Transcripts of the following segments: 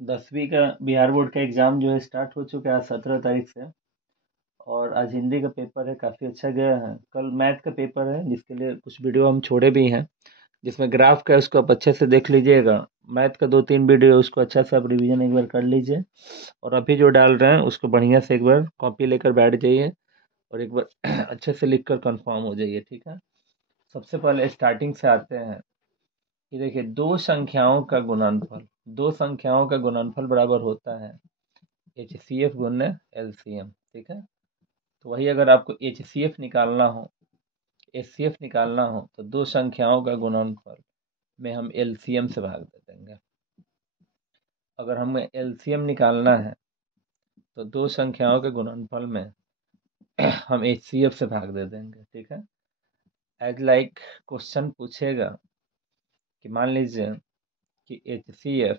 10वीं का बिहार बोर्ड का एग्ज़ाम जो है स्टार्ट हो चुका है आज 17 तारीख से। और आज हिंदी का पेपर है, काफ़ी अच्छा गया है। कल मैथ का पेपर है जिसके लिए कुछ वीडियो हम छोड़े भी हैं, जिसमें ग्राफ का है उसको आप अच्छे से देख लीजिएगा। मैथ का 2-3 वीडियो है, उसको अच्छा से आप रिवीजन एक बार कर लीजिए। और अभी जो डाल रहे हैं उसको बढ़िया से एक बार कॉपी लेकर बैठ जाइए और एक बार अच्छे से लिख कर कन्फर्म हो जाइए, ठीक है। सबसे पहले स्टार्टिंग से आते हैं कि देखिए, दो संख्याओं का गुणनफल बराबर होता है HCF गुने LCM, ठीक है। तो वही अगर आपको HCF निकालना हो, HCF निकालना हो तो दो संख्याओं का गुणनफल में हम LCM से भाग दे देंगे। अगर हमें LCM निकालना है तो दो संख्याओं के गुणनफल में हम HCF से भाग दे देंगे, ठीक है। एज लाइक क्वेश्चन पूछेगा कि मान लीजिए कि HCF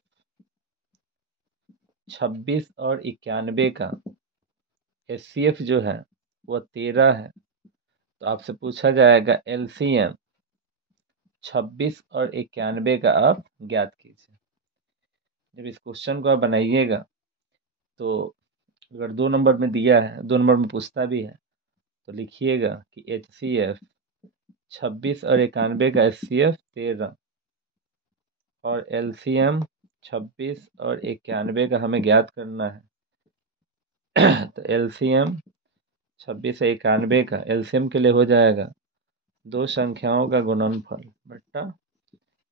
26 और 91 का HCF जो है वह 13 है, तो आपसे पूछा जाएगा LCM 26 और 91 का आप ज्ञात कीजिए। जब इस क्वेश्चन को आप बनाइएगा तो अगर 2 नंबर में दिया है, 2 नंबर में पूछता भी है, तो लिखिएगा कि HCF 26 और 91 का HCF 13 और LCM 26 और 91 का हमें ज्ञात करना है। तो LCM 26 और 91 का LCM के लिए हो जाएगा दो संख्याओं का गुणनफल बट्टा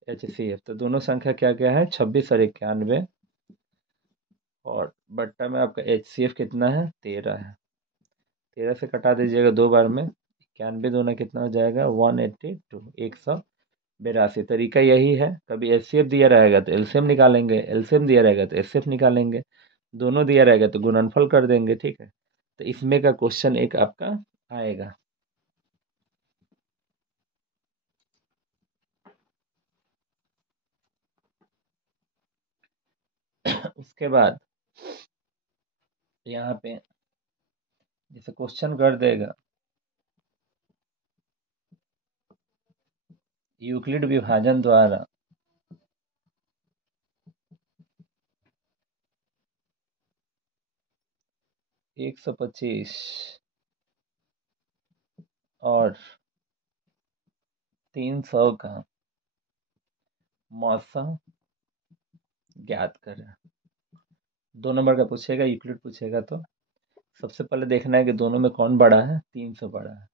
HCF। तो दोनों संख्या क्या क्या है, 26 और 91, और बट्टा में आपका HCF कितना है, 13 है। 13 से कटा दीजिएगा 2 बार में, 91 दूना कितना हो जाएगा, 182, 182। तरीका यही है, कभी HCF दिया रहेगा तो LCM निकालेंगे, LCM दिया रहेगा तो HCF निकालेंगे, दोनों दिया रहेगा तो गुणनफल कर देंगे, ठीक है। तो इसमें का क्वेश्चन एक आपका आएगा। उसके बाद यहाँ पे जैसे क्वेश्चन कर देगा यूक्लिड विभाजन द्वारा 125 और 300 का मौसम ज्ञात करें। 2 नंबर का पूछेगा, यूक्लिड पूछेगा, तो सबसे पहले देखना है कि दोनों में कौन बड़ा है, 300 बड़ा है।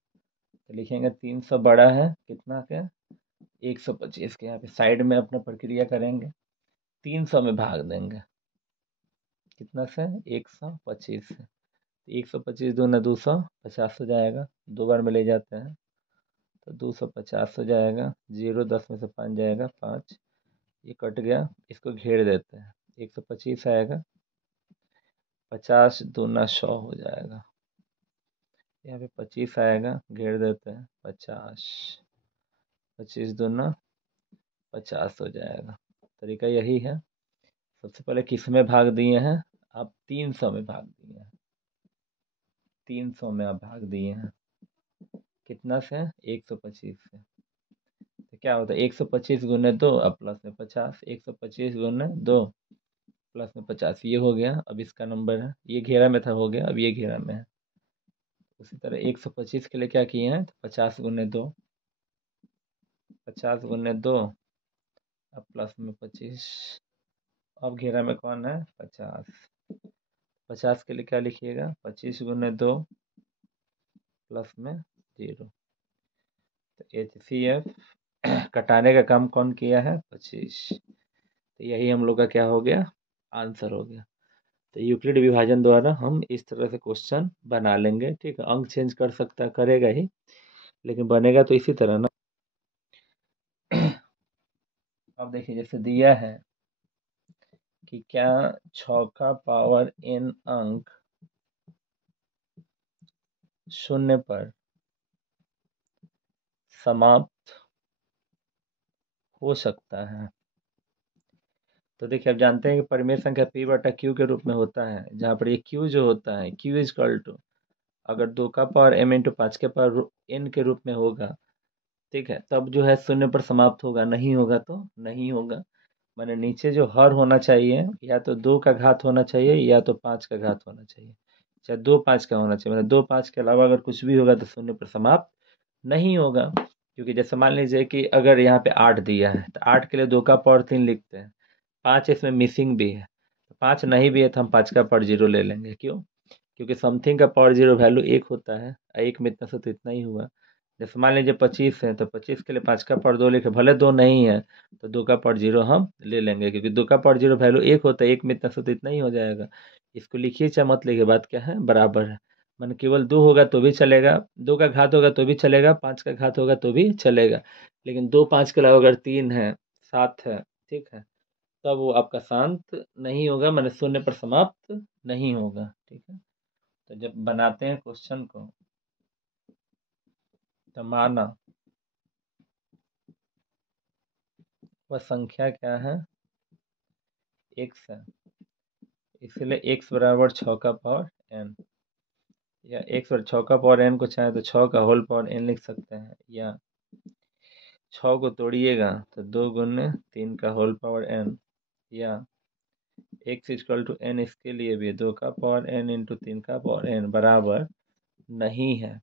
तो लिखेंगे 300 बड़ा है कितना के, 125 के। यहाँ पे साइड में अपना प्रक्रिया करेंगे, 300 में भाग देंगे, कितना से, 125 से। 125 दूना 200, 50 हो जाएगा, 2 बार में ले जाते हैं तो 250 हो जाएगा। 0 10 में से 5 जाएगा, 5, ये कट गया, इसको घेर देते हैं, 125 आएगा, 50 दूना 100 हो जाएगा। यहाँ पे 25 आएगा, घेर देते हैं, 50, 25 दूना 50 हो जाएगा। तरीका यही है। सबसे पहले किस में भाग दिए हैं, आप 300 में भाग दिए हैं, 300 में आप भाग दिए हैं, कितना से, 125 से। तो क्या होता है, 125 गुने 2 अब प्लस में 50, 125 गुने 2 प्लस में 50, ये हो गया। अब इसका नंबर है, ये घेरा में था, हो गया, अब ये घेरा में है। उसी तरह 125 के लिए क्या किए हैं, तो 50 गुने 2, 50 गुने 2 अब प्लस में 25, अब घेरा में कौन है, 50। 50 के लिए क्या लिखिएगा, 25 गुने 2 प्लस में 0। तो HCF कटाने का काम कौन किया है, 25। तो यही हम लोग का क्या हो गया, आंसर हो गया। तो यूक्लिड विभाजन द्वारा हम इस तरह से क्वेश्चन बना लेंगे, ठीक है। अंक चेंज कर सकता है, करेगा ही, लेकिन बनेगा तो इसी तरह ना। अब देखिए, जैसे दिया है कि क्या 6 का पावर n अंक 0 पर समाप्त हो सकता है। तो देखिए, आप जानते हैं कि परिमेय संख्या p बटा q के रूप में होता है, जहाँ पर ये q जो होता है, q इज इक्वल टू, अगर 2 का पावर m इंटू 5 के पावर n के रूप में होगा, ठीक है, तब जो है 0 पर समाप्त होगा, नहीं होगा तो नहीं होगा। मैंने नीचे जो हर होना चाहिए या तो 2 का घात होना चाहिए या तो 5 का घात होना चाहिए, चाहे 2 5 का होना चाहिए, मतलब 2 5 के अलावा अगर कुछ भी होगा तो शून्य पर समाप्त नहीं होगा। क्योंकि जैसे मान लीजिए कि अगर यहाँ पे 8 दिया है तो 8 के लिए 2 का पावर 3 लिखते हैं, 5 इसमें मिसिंग भी है, 5 नहीं भी है तो हम 5 का पावर 0 ले लेंगे। क्यों? क्योंकि समथिंग का पावर 0 वैल्यू 1 होता है, 1 में इतना से तो इतना ही हुआ। जैसे मान लीजिए 25 है तो 25 के लिए 5 का पावर 2 लिखे, भले 2 नहीं है तो 2 का पावर 0 हम ले लेंगे, क्योंकि 2 का पावर 0 वैल्यू 1 होता है, 1 में इतना से तो इतना ही हो जाएगा। इसको लिखिए चाहे मत लिखिए, बात क्या है, बराबर है। मन केवल 2 होगा तो भी चलेगा, 2 का घात होगा तो भी चलेगा, 5 का घात होगा तो भी चलेगा, लेकिन 2 5 के अलावा अगर 3 है, 7 है, ठीक है, तब वो आपका शांत नहीं होगा, मैंने शून्य पर समाप्त नहीं होगा। ठीक है, तो जब बनाते हैं क्वेश्चन को तो माना वह संख्या क्या है, x है, इसलिए x बराबर 6 का पावर n, या x और 6 का पावर n को चाहे तो 6 का होल पावर n लिख सकते हैं, या 6 को तोड़िएगा तो 2 गुने 3 का होल पावर n, या x इक्वल टू n, इसके लिए भी 2 का पावर n इंटू 3 का पावर n बराबर नहीं है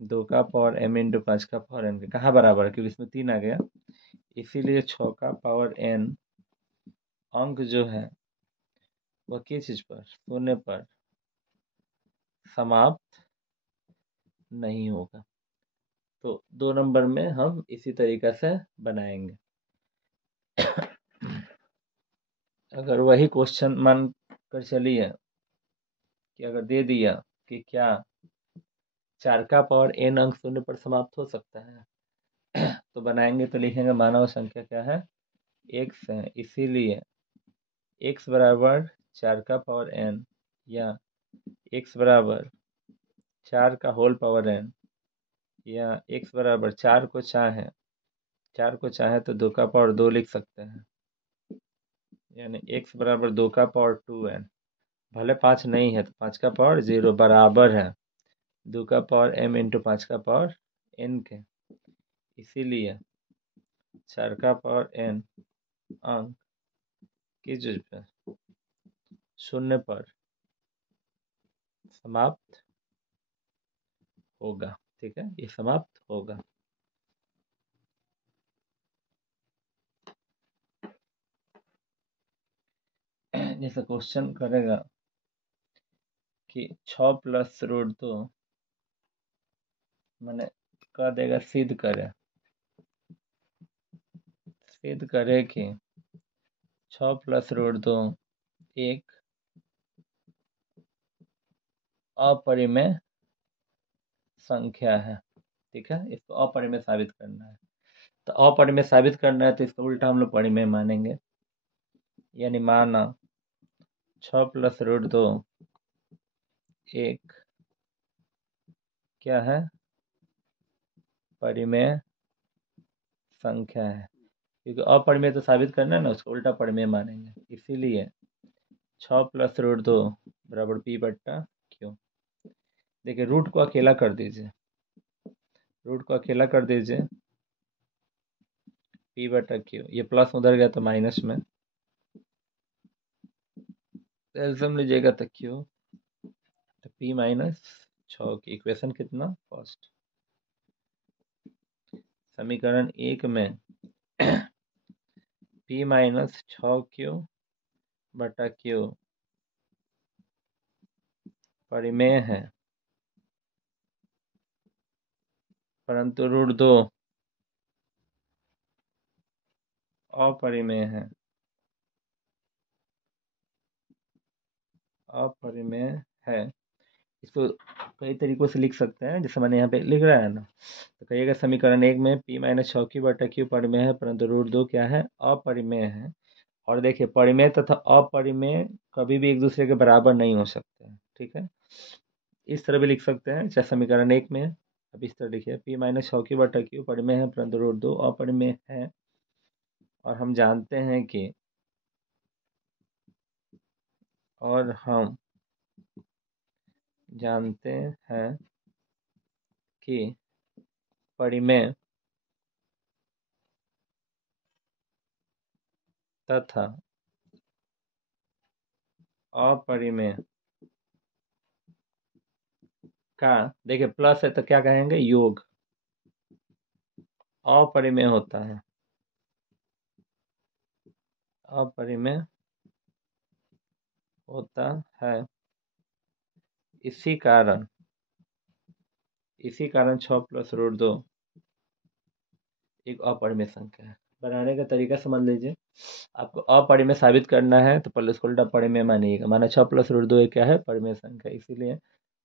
2 का पावर m इंटू 5 का पावर n के। कहाँ बराबर है, क्योंकि इसमें 3 आ गया, इसीलिए 6 का पावर n अंक जो है वह किस चीज पर, शून्य पर समाप्त नहीं होगा। तो 2 नंबर में हम इसी तरीका से बनाएंगे। अगर वही क्वेश्चन मान कर चलिए कि अगर दे दिया कि क्या 4 का पावर n अंक शून्य पर समाप्त हो सकता है, तो बनाएंगे तो लिखेंगे मानव संख्या क्या है, x है, इसीलिए x बराबर 4 का पावर n, या x बराबर 4 का होल पावर n, या x बराबर 4 को चाहे तो 2 का पावर 2 लिख सकते हैं, यानी x बराबर 2 का पावर 2n, भले 5 नहीं है तो 5 का पावर 0 बराबर है 2 का पावर m इंटू 5 का पावर n के। इसीलिए 4 का पावर n अंक किस चीज पर, शून्य पर समाप्त होगा। ठीक है, ये समाप्त होगा। जैसे क्वेश्चन करेगा कि 6 प्लस रूट 2 मैंने कह देगा सिद्ध करे कि 6 प्लस रूट 2 एक अपरिमेय संख्या है। ठीक है, इसको अपरिमेय साबित करना है, तो अपरिमेय साबित करना है तो इसका उल्टा हम लोग परिमेय मानेंगे, यानी माना 6 प्लस रूट 2 एक क्या है, परिमेय संख्या है, क्योंकि अपरिमेय तो साबित करना है ना, उसका उल्टा परिमेय मानेंगे। इसीलिए 6 प्लस रूट 2 बराबर पी बट्टा क्यू। देखिए रूट को अकेला कर दीजिए, पी बटा क्यू, ये प्लस उधर गया तो माइनस में, एल्सियम लीजिएगा तो क्यू, तो पी माइनस 6 की इक्वेशन कितना, फर्स्ट। समीकरण 1 में पी माइनस 6 क्यू बटा क्यू परिमेय है, परंतु रूट 2 अपरिमेय है, इसको कई तरीकों से लिख सकते हैं, जैसे मैंने यहाँ पे लिख रहा है ना, तो कहिएगा समीकरण 1 में पी माइनस 6 क्यू बटा क्यू परिमेय है, परंतु रूट 2 क्या है, अपरिमेय है। और देखिए परिमेय तथा अपरिमेय कभी भी एक दूसरे के बराबर नहीं हो सकते हैं। ठीक है, इस तरह भी लिख सकते हैं, चाहे समीकरण 1 में अब इस तरह लिखिए, पी माइनस 6 क्यू बटा क्यू परिमेय है, परंतु रूट 2 अपरिमेय है। और हम जानते हैं कि परिमेय तथा अपरिमेय का, देखिए प्लस है तो क्या कहेंगे, योग। अपरिमेय होता है, अपरिमेय होता है। इसी कारण 6 + √2 एक अपरिमेय संख्या है। बनाने का तरीका समझ लीजिए। आपको अपरिमेय साबित करना है तो पहले उसको उल्टा परिमेय मानिएगा। माना 6 + √2 क्या है, परिमेय संख्या, इसीलिए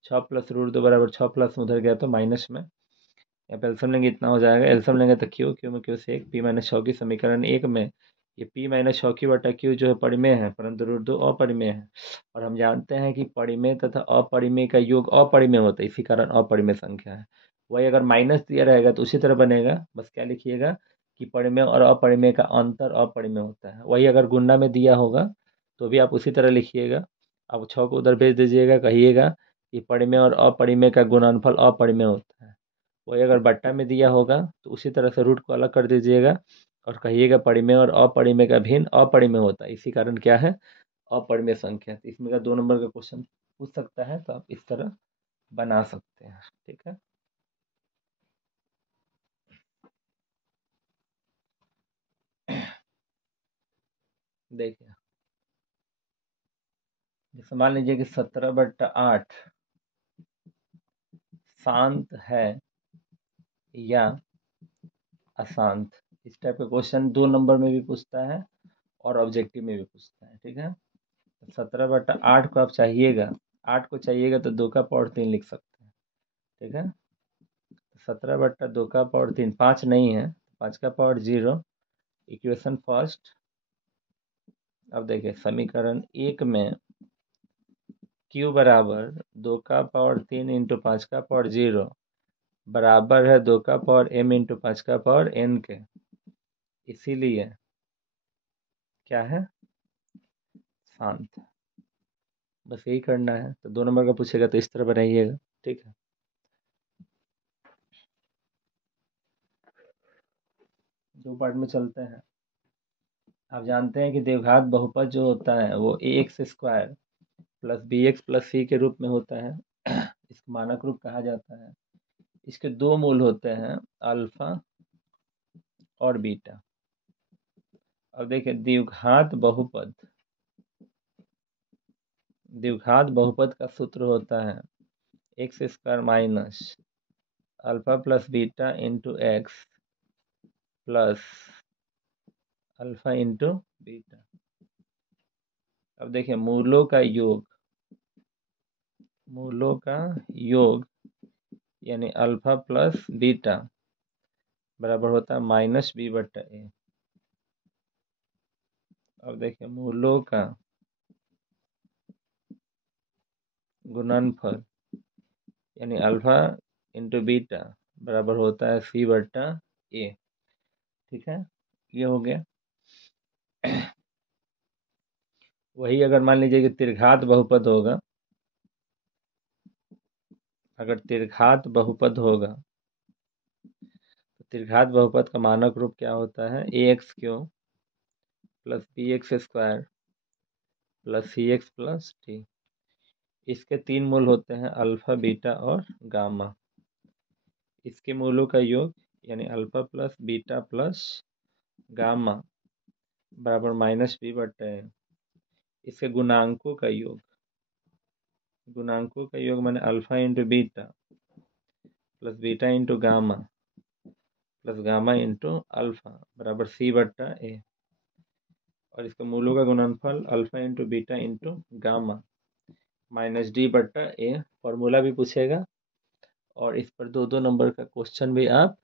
6 + √2 बराबर 6 प्लस उधर गया तो माइनस में, यहाँ पे एल्सियम लेंगे इतना हो जाएगा। एल्सियम लेंगे तो क्यू में क्यू से 1, p - 6 की समीकरण 1 में ये p - 6 की बटा क्यू जो है परिमेय है, परंतु √2 अपरिमेय है। और हम जानते हैं कि परिमेय तथा अपरिमेय का योग अपरिमेय होता है, इसी कारण अपरिमेय संख्या है। वही अगर माइनस दिया रहेगा तो उसी तरह बनेगा, बस क्या लिखिएगा कि परिमेय और अपरिमेय का अंतर अपरिमेय होता है। वही अगर गुणा में दिया होगा तो भी आप उसी तरह लिखिएगा। अब 6 को उधर भेज दीजिएगा, कहिएगा कि परिमेय और अपरिमेय का गुणनफल अपरिमेय होता है। वही अगर बट्टा में दिया होगा तो उसी तरह से रूट को अलग कर दीजिएगा और कहिएगा परिमेय और अपरिमेय का भिन्न अपरिमेय होता है, इसी कारण क्या है, अपरिमेय संख्या। तो इसमें का 2 नंबर का क्वेश्चन पूछ सकता है, तो आप इस तरह बना सकते हैं। ठीक है, देखिए जैसे मान लीजिए कि 17/8 शांत है या अशांत। इस टाइप का क्वेश्चन 2 नंबर में भी पूछता है और ऑब्जेक्टिव में भी पूछता है। ठीक है, 17/8 को आप चाहिएगा, 8 को चाहिएगा तो 2 का पावर 3 लिख सकते हैं। ठीक है, 17/2 का पावर 3, 5 नहीं है, 5 का पावर 0। Equation first. अब देखिए समीकरण 1 में q बराबर 2 का पावर 3 इंटू 5 का पावर 0 बराबर है 2 का पावर m इंटू 5 का पावर n के। इसीलिए क्या है, शांत। बस यही करना है। तो 2 नंबर का पूछेगा तो इस तरह बनाइएगा। ठीक है, 2 पार्ट में चलते हैं। आप जानते हैं कि द्विघात बहुपद जो होता है वो ax² plus bx plus c के रूप में होता है। इसको मानक रूप कहा जाता है। इसके 2 मूल होते हैं, अल्फा और बीटा। अब देखिए द्विघात बहुपद का सूत्र होता है x² minus alpha plus beta into x plus alpha into beta. अब देखिए मूलों का योग यानी अल्फा प्लस बीटा बराबर होता है -b/a। अब देखिए मूलों का गुणनफल यानी अल्फा इंटू बीटा बराबर होता है c/a। ठीक है, ये हो गया। वही अगर मान लीजिए कि त्रिघात बहुपद होगा, अगर त्रिघात बहुपद होगा तो त्रिघात बहुपद का मानक रूप क्या होता है, ax³ plus bx² plus cx plus t। इसके 3 मूल होते हैं, अल्फा बीटा और गामा। इसके मूलों का योग यानी alpha plus beta plus gamma बराबर -b/a। इसके गुणांकों का माने alpha into beta plus beta into gamma plus gamma into alpha बराबर c/a। और इसके मूलों का गुणनफल alpha into beta into gamma -d/a। Formula भी पूछेगा और इस पर 2-2 नंबर का क्वेश्चन भी आप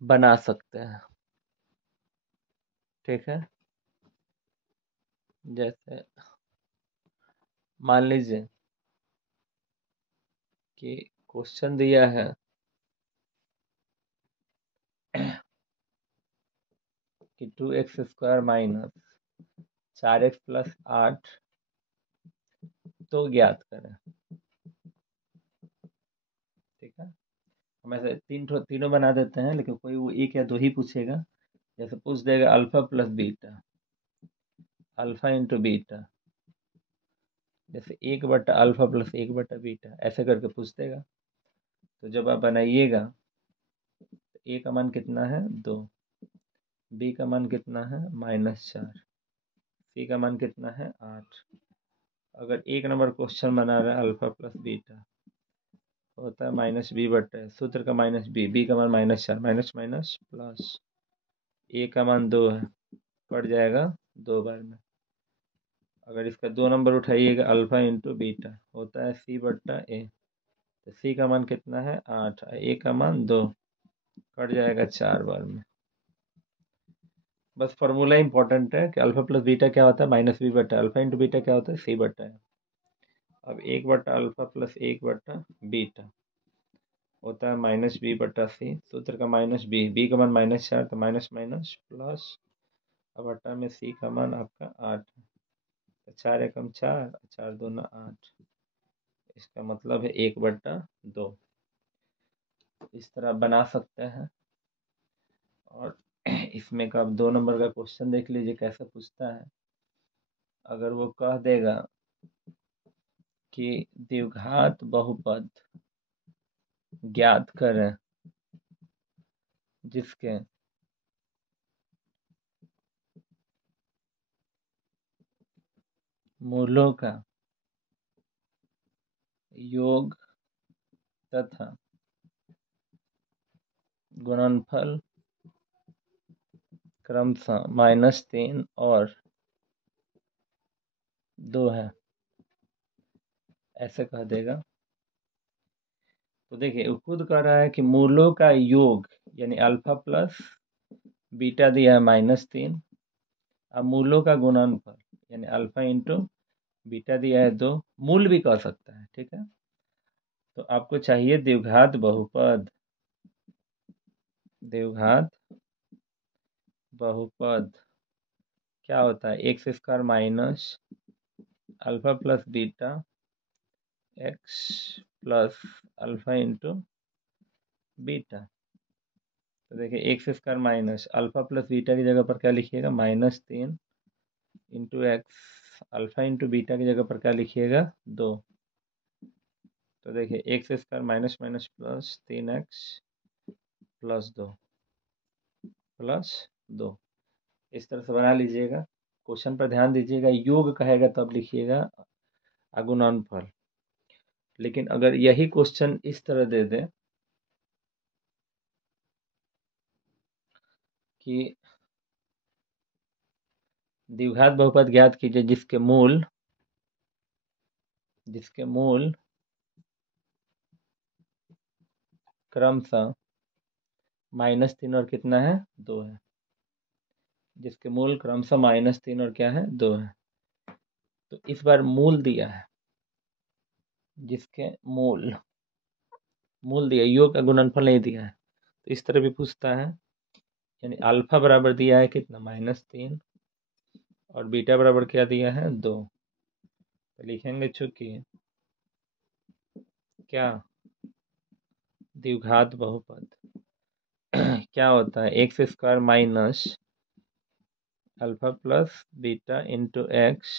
बना सकते हैं। ठीक है, जैसे मान लीजिए कि क्वेश्चन दिया है कि 2x² माइनस 4x प्लस 8 तो ज्ञात करें। ठीक है, हम ऐसे तीनों बना देते हैं, लेकिन कोई वो 1 या 2 ही पूछेगा। जैसे पूछ देगा alpha plus beta, alpha into beta, जैसे 1/अल्फा प्लस 1/बीटा ऐसे करके पूछ देगा। तो जब आप बनाइएगा तो ए का मान कितना है 2, बी का मान कितना है -4, सी का मान कितना है 8। अगर 1 नंबर क्वेश्चन बना रहा है अल्फा प्लस बीटा होता है -b/, सूत्र का -b, बी का मान -4, माइनस माइनस प्लस, ए का मान 2 है, कट जाएगा 2 बार में। अगर इसका 2 नंबर उठाइएगा अल्फा इंटू बीटा होता है c/a, तो सी का मान कितना है 8, ए का मान 2, कट जाएगा 4 बार में। बस फॉर्मूला इंपॉर्टेंट है कि अल्फा प्लस बीटा क्या होता है -b/, अल्फा इंटू बीटा क्या होता है c/a। अब 1/अल्फा प्लस 1/बीटा होता है -b/c, सूत्र का -b, बी का मान -4, तो माइनस माइनस प्लस, अब बटा में सी का मान आपका 8, 4 एकम 4, 4 दूना 8, इसका मतलब है 1/2। इस तरह बना सकते हैं। और इसमें का 2 नंबर का क्वेश्चन देख लीजिए कैसे पूछता है। अगर वो कह देगा कि द्विघात बहुपद ज्ञात करें जिसके मूलों का योग तथा गुणनफल क्रमशः -3 और 2 है, ऐसे कह देगा। तो देखिए वो खुद कह रहा है कि मूलों का योग यानी अल्फा प्लस बीटा दिया है -3, अब मूलों का गुणनफल यानी अल्फा इंटू बीटा दिया है 2, मूल भी कह सकता है, ठीक है। तो आपको चाहिए द्विघात बहुपद, द्विघात बहुपद क्या होता है x² minus alpha plus beta x plus alpha into beta. तो देखिए x² minus alpha plus beta की जगह पर क्या लिखिएगा -3 into x, alpha into beta की जगह पर क्या लिखिएगा 2। तो देखिए x² minus minus plus 3x plus 2 plus 2, इस तरह से बना लीजिएगा। क्वेश्चन पर ध्यान दीजिएगा, योग कहेगा तब लिखिएगा गुणनफल। लेकिन अगर यही क्वेश्चन इस तरह दे दे कि द्विघात बहुपद ज्ञात कीजिए जिसके मूल क्रमशः -3 और कितना है 2 है, जिसके मूल क्रमशः -3 और क्या है 2 है। तो इस बार मूल दिया है, जिसके मूल दिया, योग का गुणनफल नहीं दिया है। तो इस तरह भी पूछता है, यानी अल्फा बराबर दिया है कितना -3 और बीटा बराबर क्या दिया है 2। तो लिखेंगे चूंकि क्या द्विघात बहुपद क्या होता है x² minus alpha plus beta into x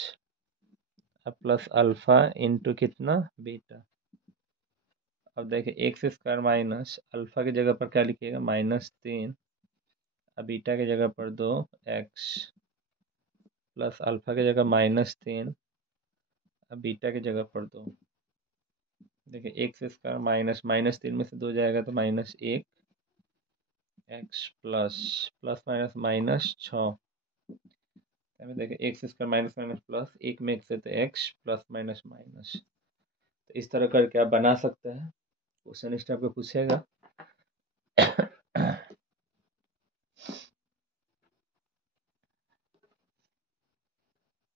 plus alpha into कितना बीटा। अब देखिए x² माइनस अल्फा की जगह पर क्या लिखिएगा -3, अब बीटा की जगह पर 2x प्लस अल्फा की जगह -3, अब बीटा की जगह पर 2। देखिए x² माइनस -3 में से 2 जाएगा तो -1 x प्लस प्लस माइनस -6। देखिए x² माइनस माइनस प्लस 1 में x है तो x प्लस माइनस माइनस। तो इस तरह करके आप बना सकते हैं। क्वेश्चन इस टाइप का पूछेगा।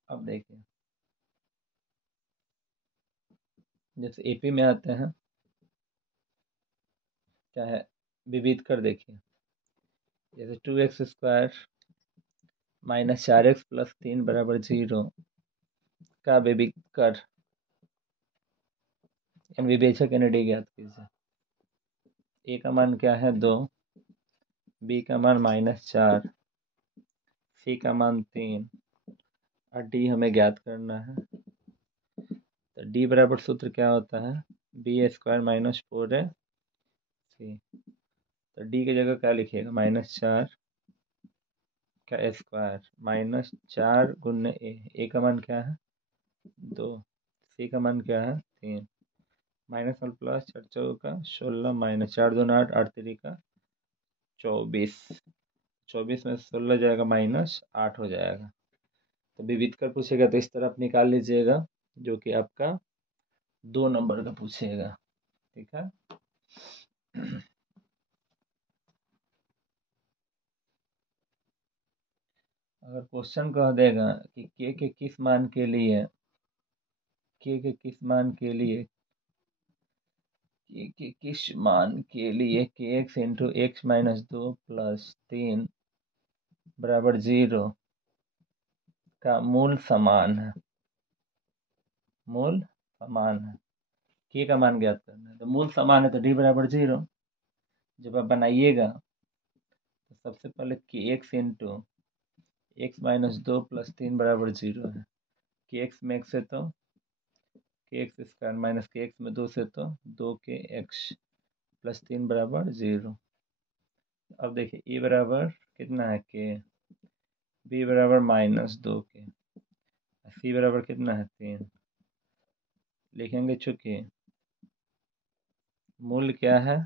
अब देखिए जैसे एपी में आते हैं, क्या है विविध कर देखिए, जैसे 2x² माइनस 4x प्लस 3 बराबर 0 का विविध कर विवेचक यानी डी ज्ञात कीजिए। ए का मान क्या है 2, बी का मान -4, सी का मान 3 और डी हमें ज्ञात करना है। तो डी बराबर सूत्र क्या होता है, b² माइनस 4ac। तो डी की जगह क्या लिखिएगा, -4 का स्क्वायर माइनस 4 गुने ए का मान क्या है 2, सी का मान क्या है 3, माइनस और प्लस 4 चौक का 16 माइनस 4 2 8 8 3 का 24, 24 में 16 जाएगा -8 हो जाएगा। तो विविध कर पूछेगा तो इस तरह आप निकाल लीजिएगा, जो कि आपका 2 नंबर का पूछेगा। ठीक है। अगर क्वेश्चन कह देगा कि के किस मान के लिए, के किस मान के लिए, के किस मान के लिए kx into x minus 2 plus 3 बराबर 0 का मूल समान है, मूल समान है, के का मान ज्ञात करना है। तो मूल समान है तो डी बराबर 0। जब आप बनाइएगा तो सबसे पहले kx into x minus 2 plus 3 बराबर 0 है। kx में x है तो kx स्क्वायर माइनस kx में 2 से तो 2 के x प्लस 3 बराबर 0। अब देखिए ए बराबर कितना है के, बी बराबर -2 के, सी बराबर कितना है 3। लिखेंगे चूंकि मूल क्या है,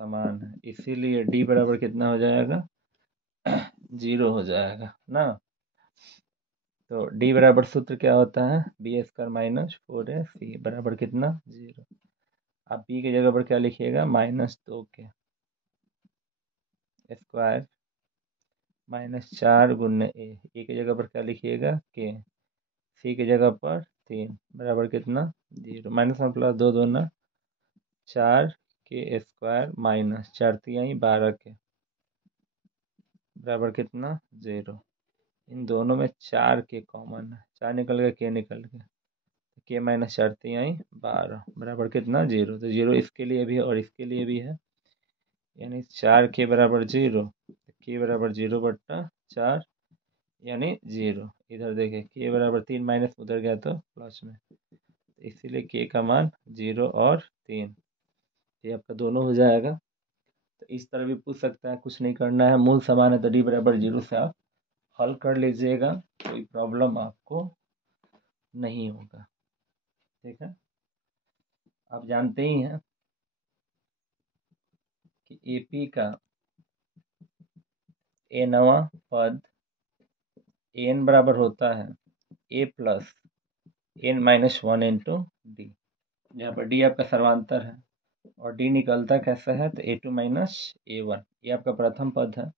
समान है, इसीलिए डी बराबर कितना हो जाएगा 0 हो जाएगा ना। तो डी बराबर सूत्र क्या होता है, b² माइनस 4ac बराबर कितना 0। आप बी की जगह पर क्या लिखिएगा, -2 के स्क्वायर माइनस 4 गुने ए की जगह पर क्या लिखिएगा के, सी की जगह पर 3 बराबर कितना 0, माइनस और प्लस 2 2 4 के स्क्वायर माइनस 4 3 12 के बराबर कितना 0। इन दोनों में 4 के कॉमन है, 4 निकल गया के निकल गया, के माइनस 4 3 12 बराबर कितना 0। तो 0 इसके लिए भी है और इसके लिए भी है, यानी 4 के बराबर 0, के बराबर 0/4 यानी 0। इधर देखें के बराबर 3 माइनस उधर गया तो प्लस में, तो इसीलिए के का मान 0 और 3, ये आपका दोनों हो जाएगा। तो इस तरह भी पूछ सकता है, कुछ नहीं करना है, मूल समान है तो डी बराबर 0 से आप हल कर लीजिएगा, कोई प्रॉब्लम आपको नहीं होगा। ठीक है। आप जानते ही हैं कि एपी का nवां पद n बराबर होता है a plus n-1 into D, जहाँ पर डी आपका सर्वांतर है और डी निकलता कैसा है तो a2 माइनस a1, ये आपका प्रथम पद है।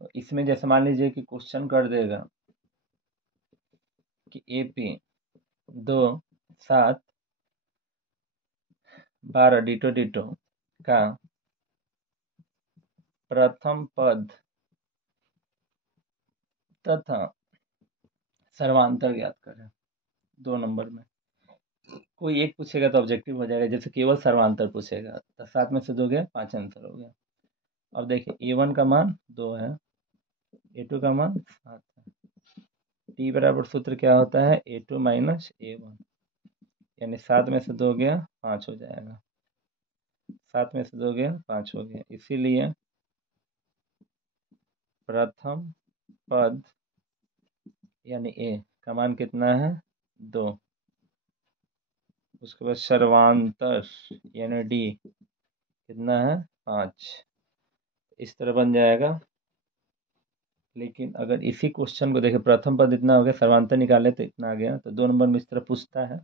तो इसमें जैसे मान लीजिए कि क्वेश्चन कर देगा कि AP 2 7 12 डिटो का प्रथम पद तथा सर्वांतर ज्ञात करें। 2 नंबर में कोई एक पूछेगा तो ऑब्जेक्टिव हो जाएगा, जैसे केवल सर्वांतर पूछेगा तो 7 में से 2 गया 5 आंसर हो गया। अब देखिए a1 का मान 2 है, a2 का मान 7 है, t बराबर सूत्र क्या होता है a2 माइनस a1, यानी 7 में से 2 गया 5 हो जाएगा, 7 में से 2 गया 5 हो गया। इसीलिए प्रथम पद यानी ए का मान कितना है 2, उसके बाद सर्वांतर यानी डी कितना है 5, इस तरह बन जाएगा। लेकिन अगर इसी क्वेश्चन को देखें, प्रथम पद इतना हो गया, सर्वांतर निकाले तो इतना आ गया, तो 2 नंबर में इस तरह पूछता है।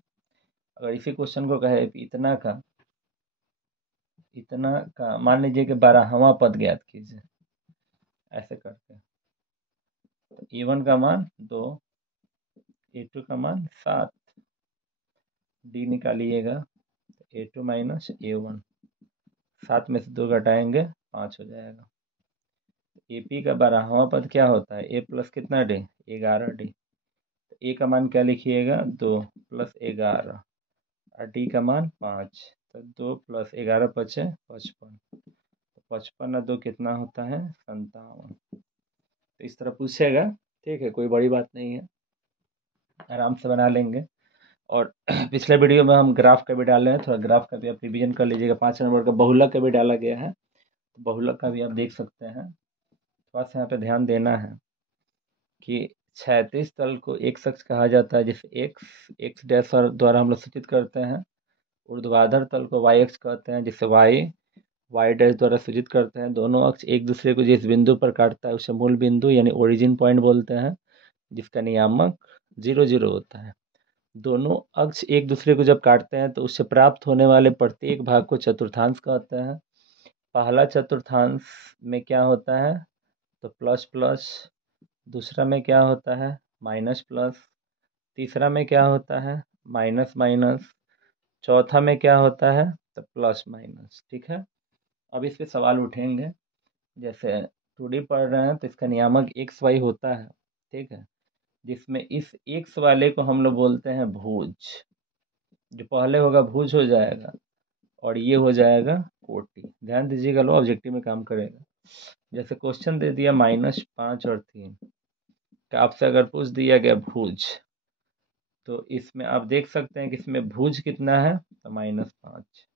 अगर इसी क्वेश्चन को कहे इतना का मान लीजिए कि 12वां पद ज्ञात कीजिए, ऐसे करते हैं। तो a1 का मान 2, a2 का मान 7, डी निकालिएगा तो a2 माइनस a1, 7 में से 2 घटाएंगे 5 हो जाएगा। एपी का 12वां पद क्या होता है ए प्लस कितना डी 11 डी, तो ए का मान क्या लिखिएगा 2 प्लस 11 और डी का मान 5, तो 2 प्लस 11 बचे 55, तो 55 और 2 कितना होता है 57। तो इस तरह पूछेगा ठीक है, कोई बड़ी बात नहीं है, आराम से बना लेंगे। और पिछले वीडियो में हम ग्राफ का भी डाले हैं, थोड़ा ग्राफ का भी आप रिवीजन कर लीजिएगा। 5 नंबर का बहुलक का भी डाला गया है, तो बहुलक का भी आप देख सकते हैं। थोड़ा सा यहाँ पे ध्यान देना है कि क्षैतिज तल को एक्स अक्ष कहा जाता है, जिसे एक्स डैश और द्वारा हम लोग सूचित करते हैं। ऊर्ध्वाधर तल को वाई अक्ष कहते हैं, जिसे वाई डैश द्वारा सूचित करते हैं। दोनों अक्ष एक दूसरे को जिस बिंदु पर काटता है उसे मूल बिंदु यानी ओरिजिन पॉइंट बोलते हैं, जिसका नियामक 0 0 होता है। दोनों अक्ष एक दूसरे को जब काटते हैं तो उससे प्राप्त होने वाले प्रत्येक भाग को चतुर्थांश कहते हैं। पहला चतुर्थांश में क्या होता है, तो प्लस प्लस। दूसरा में क्या होता है, माइनस प्लस। तीसरा में क्या होता है, माइनस माइनस। चौथा में क्या होता है, तो प्लस माइनस। ठीक है, अब इस पे सवाल उठेंगे। जैसे 2D पढ़ रहे हैं तो इसका नियामक एक्स वाई होता है, ठीक है, जिसमें इस एक्स वाले को हम लोग बोलते हैं भुज। जो पहले होगा भुज हो जाएगा, और ये हो जाएगा कोटि। ध्यान दीजिएगा, लो ऑब्जेक्टिव में काम करेगा। जैसे क्वेश्चन दे दिया -5 और 3 का, आपसे अगर पूछ दिया गया भुज, तो इसमें आप देख सकते हैं कि इसमें भुज कितना है, तो -5।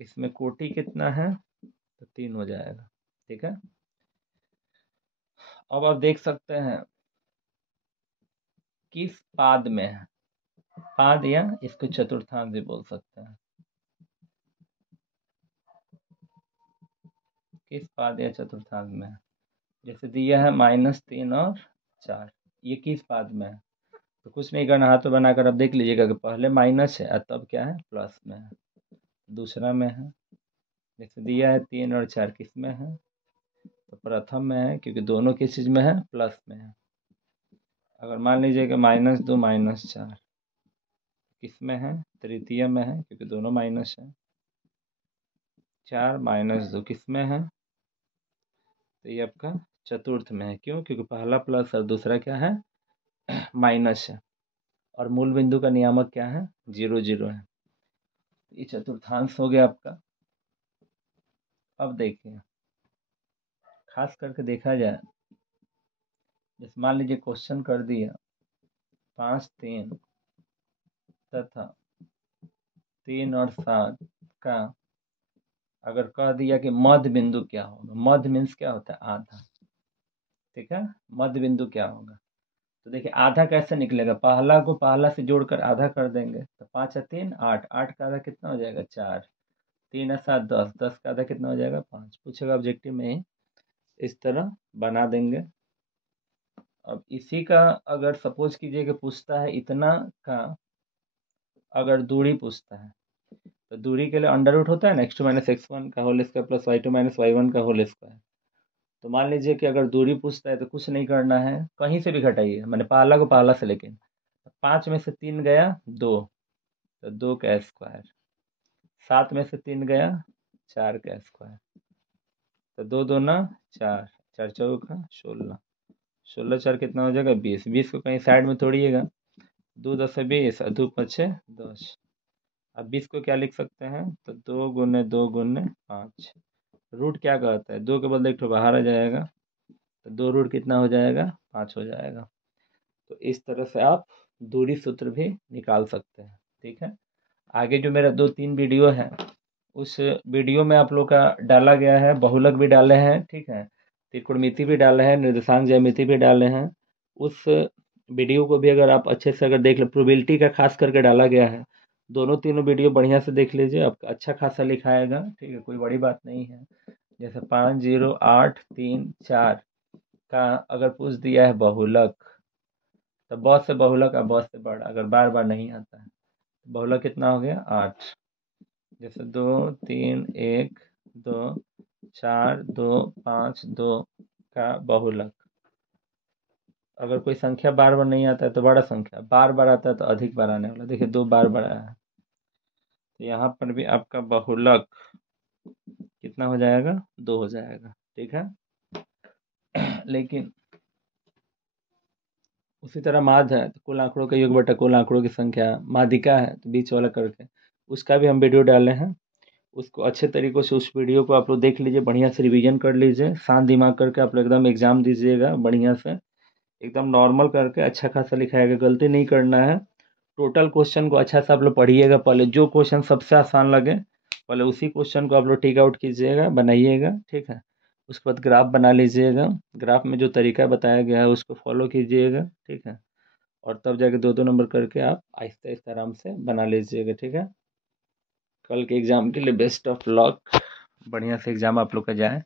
इसमें कोटि कितना है, तो 3 हो जाएगा। ठीक है, अब आप देख सकते हैं किस पाद में है, पाद या इसको चतुर्थांश भी बोल सकते हैं। किस पाद या चतुर्थांश में है, जैसे दिया है -3 और 4, ये किस पाद में है, तो कुछ नहीं करना, हाथ में बनाकर आप देख लीजिएगा कि पहले माइनस है और तब क्या है, प्लस में है। दूसरा में है, जैसे दिया है 3 और 4, किस में है, तो प्रथम में है, क्योंकि दोनों किस चीज़ में है, प्लस में है। अगर मान लीजिए कि -2 -4 किस में है, तृतीय में है, क्योंकि दोनों माइनस है। 4 -2 किस में है, तो ये आपका चतुर्थ में है। क्यों, क्योंकि पहला प्लस और दूसरा क्या है, माइनस है। और मूल बिंदु का नियामक क्या है, 0 0 है। ये चतुर्थांश हो गया आपका। अब देखिए, खास करके देखा जाए, जैसे मान लीजिए क्वेश्चन कर दिया 5 3 तथा 3 और 7 का अगर कह दिया कि मध्य बिंदु क्या होगा। मध्य मीन्स क्या होता है, आधा। ठीक है, मध्य बिंदु क्या होगा, तो देखिए आधा कैसे निकलेगा, पहला को पहला से जोड़कर आधा कर देंगे, तो 5 और 3 8, 8 का आधा कितना हो जाएगा, 4। 3 और 7 10, 10 का आधा कितना हो जाएगा, 5। पूछेगा ऑब्जेक्टिव में ही, इस तरह बना देंगे। अब इसी का अगर सपोज कीजिए कि पूछता है इतना का, अगर दूरी पूछता है, तो दूरी के लिए अंडर रूट होता है ना, x2 - x1 का whole square plus y2 - y1 का होल स्क्वायर। तो मान लीजिए कि अगर दूरी पूछता है तो कुछ नहीं करना है, कहीं से भी घटाइए, मैंने पहला को पहला से, लेकिन 5 में से 3 गया 2, तो 2 का स्क्वायर। 7 में से 3 गया 4 का स्क्वायर, तो 2 दूना 4, 4 चौका 16, 16 4 कितना हो जाएगा, 20। 20 को कहीं साइड में तोड़िएगा, 2 10 20 और 2 5 10। अब 20 को क्या लिख सकते हैं, तो 2 गुने 2 गुने 5। रूट क्या कहता है, 2 के बदले एक तो बाहर आ जाएगा, तो 2 रूट कितना हो जाएगा, 5 हो जाएगा। तो इस तरह से आप दूरी सूत्र भी निकाल सकते हैं। ठीक है, आगे जो मेरा 2-3 वीडियो है, उस वीडियो में आप लोग का डाला गया है, बहुलक भी डाले हैं, ठीक है, त्रिकोणमिति भी डाले हैं, निर्देशांक ज्यामिति भी डाले हैं। उस वीडियो को भी अगर आप अच्छे से अगर देख ले, प्रोबेबिलिटी का खास करके डाला गया है, दोनों तीनों वीडियो बढ़िया से देख लीजिए, आपका अच्छा खासा लिखाएगा। ठीक है, कोई बड़ी बात नहीं है। जैसे 5 0 8 3 4 का अगर पूछ दिया है बहुलक, तो ब से बहुलक और ब से बड़ा अगर बार बार नहीं आता है, तो बहुलक कितना हो गया, 8। जैसे 2 3 1 2 4 2 5 2 का बहुलक। अगर कोई संख्या बार बार नहीं आता है तो बड़ा संख्या, बार बार आता है तो अधिक बार आने वाला। देखिए 2 बार बार आया है, तो यहाँ पर भी आपका बहुलक कितना हो जाएगा, 2 हो जाएगा। ठीक है, लेकिन उसी तरह माध्य है तो कुल आंकड़ों का योग बटा कुल आंकड़ों की संख्या, माध्यिका है तो बीच वाला करके, उसका भी हम वीडियो डाले हैं। उसको अच्छे तरीक़ों से, उस वीडियो को आप लोग देख लीजिए, बढ़िया से रिवीजन कर लीजिए, शांत दिमाग करके आप लोग एकदम एग्ज़ाम दीजिएगा बढ़िया से। एकदम नॉर्मल करके अच्छा खासा लिखाएगा, गलती नहीं करना है। टोटल क्वेश्चन को अच्छा से आप लोग पढ़िएगा, पहले जो क्वेश्चन सबसे आसान लगे पहले उसी क्वेश्चन को आप लोग टिक आउट कीजिएगा, बनाइएगा, ठीक है। उसके बाद ग्राफ बना लीजिएगा, ग्राफ में जो तरीका बताया गया है उसको फॉलो कीजिएगा, ठीक है। और तब जाके 2-2 नंबर करके आप आहिस्ते आहिस्ते आराम से बना लीजिएगा, ठीक है। कल के एग्ज़ाम के लिए बेस्ट ऑफ लक, बढ़िया से एग्ज़ाम आप लोग का जाए।